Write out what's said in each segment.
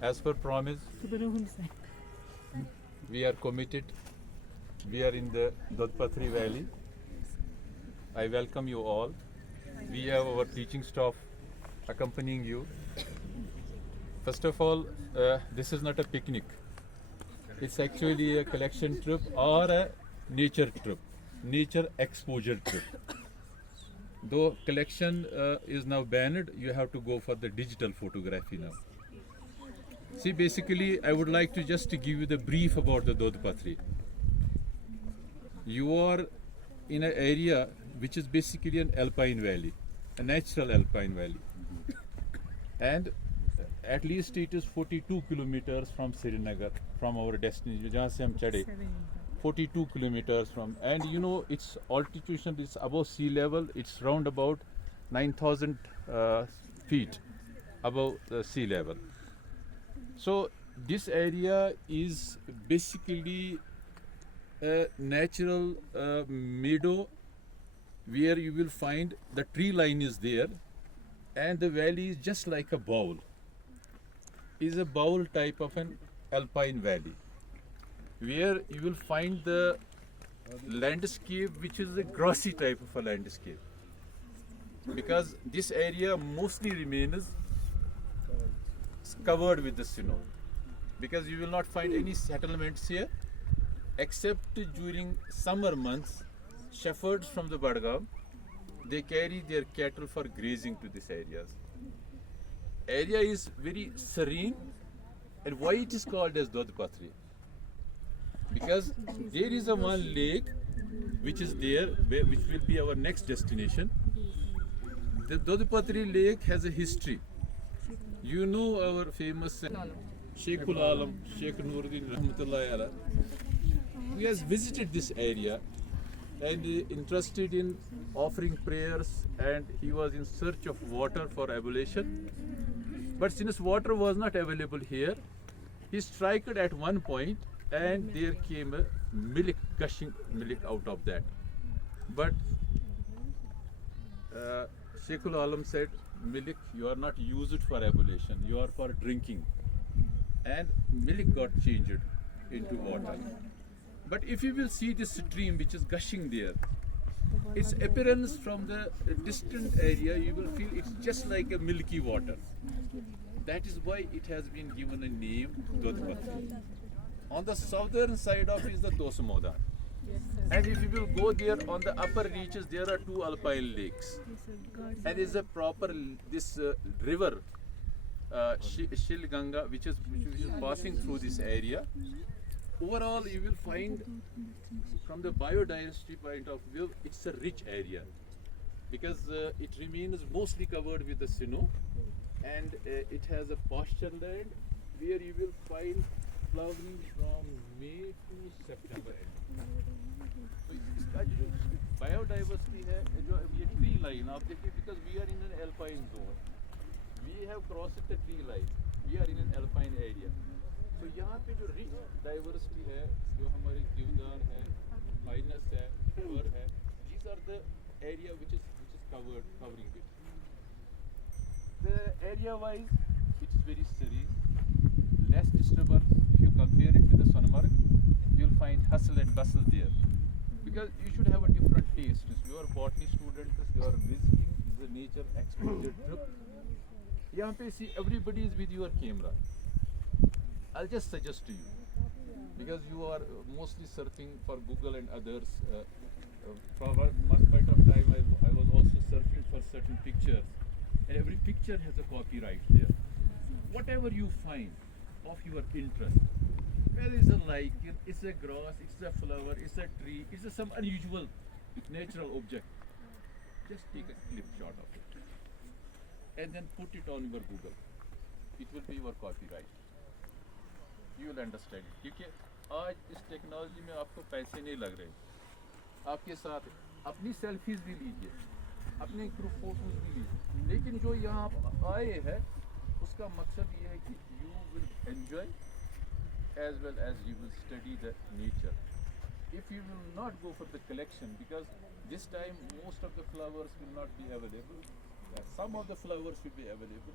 As per promise, we are committed. We are in the Dodpatri Valley. I welcome you all. We have our teaching staff accompanying you. First of all, this is not a picnic. It's actually a collection trip or a nature trip, nature exposure trip. Though collection is now banned, you have to go for the digital photography now. See, basically, I would like to just give you the brief about the Dodpatri. You are in an area which is basically an alpine valley, a natural alpine valley. And at least it is 42 kilometers from Srinagar, from our destination, jahan se hum chade. 42 kilometers from, and you know its altitude is above sea level. It's round about 9,000 feet above the sea level. So this area is basically a natural meadow where you will find the tree line is there, and the valley is just like a bowl. Is a bowl type of an alpine valley, where you will find the landscape which is a grassy type of a landscape, because this area mostly remains covered with the snow, because you will not find any settlements here except during summer months. Shepherds from the Badgaon, they carry their cattle for grazing to these areas. Area is very serene. And why it is called as Dodpatri? Because there is a one lake which is there, which will be our next destination. The Dodpatri lake has a history. You know our famous Sheikhul Alam, Sheikh Nuruddin Rahmatullahi Alayh. He has visited this area and interested in offering prayers, and he was in search of water for ablution. But since water was not available here, he struck it at one point, and there came a milk, gushing milk out of that. But Sheikhul Alam said, milk, you are not used for ablution, you are for drinking. And milk got changed into water. But if you will see this stream which is gushing there, its appearance from the distant area, you will feel it's just like a milky water. That is why it has been given a name Dodpatri. On the southern side of is the Dosamoda. And if you will go there on the upper reaches, there are two alpine lakes. And is a proper this river, Shilganga, which is passing through this area. Overall, you will find from the biodiversity point of view, it's a rich area, because it remains mostly covered with the snow, and it has a pasture land where you will find flowering from May to September end. तो इसका जो biodiversity है, जो ये tree line आप देखिए, because we are in an alpine zone, we have crossed the tree line, we are in an alpine area. तो यहाँ पे जो रिच डाइवर्सिटी है, जो हमारे गिवदार है, माइनस है, और है, these are the area which is covering it. The area wise, it is very serene, less disturbance. If you compare it with the Sonmarg, you will find hustle and bustle there, because you should have a different taste. If you are a botany student, if you are visiting the nature exposure trip, यहाँ पे see everybody is with your camera. I'll just suggest to you, because you are mostly surfing for Google and others. For one point of time, I was also surfing for certain pictures, and every picture has a copyright there. Whatever you find of your interest, whether it's a lichen, it's a grass, it's a flower, it's a tree, it's some unusual natural object, just take a clip shot of it and then put it on your Google. It will be your copyright. You will understand it. क्योंकि आज इस technology में आपको पैसे नहीं लग रहे, आपके साथ अपनी सेल्फीज भी लीजिए, अपने ग्रुप फोटोज भी लीजिए, लेकिन जो यहाँ आप आए हैं उसका मकसद ये है कि you will enjoy as well as you will study the nature. If you will not go for the collection, because this time most of the flowers will not be available, Some of the flowers should be available.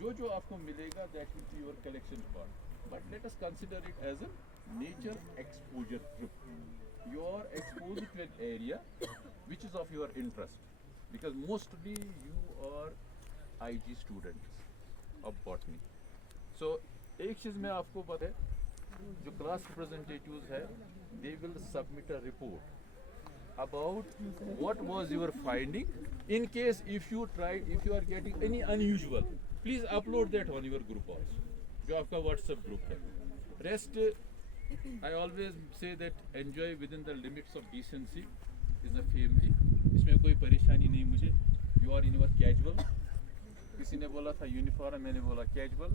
जो आपको मिलेगा, that will be your collection part. But let us consider it as a nature exposure trip. You are exposed to an area which is of your interest, because mostly you are IG students of botany. So एक चीज मैं आपको बता, जो class representatives है, they will submit a report about what was your finding. In case if you are getting any unusual, please upload that on your group also, जो आपका WhatsApp group है. Rest, I always say that enjoy within the limits of decency is a family. इसमें कोई परेशानी नहीं मुझे. You are in your casual. किसी ने बोला था uniform, मैंने बोला casual,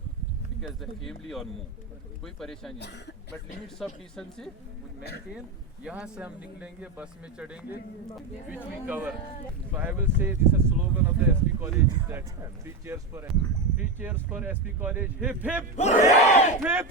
because the family on move. कोई परेशानी नहीं. But limits of decency would maintain. यहाँ से हम निकलेंगे, बस में चढ़ेंगे, which we cover. So I will say this is slogan of the SP College is that 3 cheers for SP College. Hip hip. Hip hip.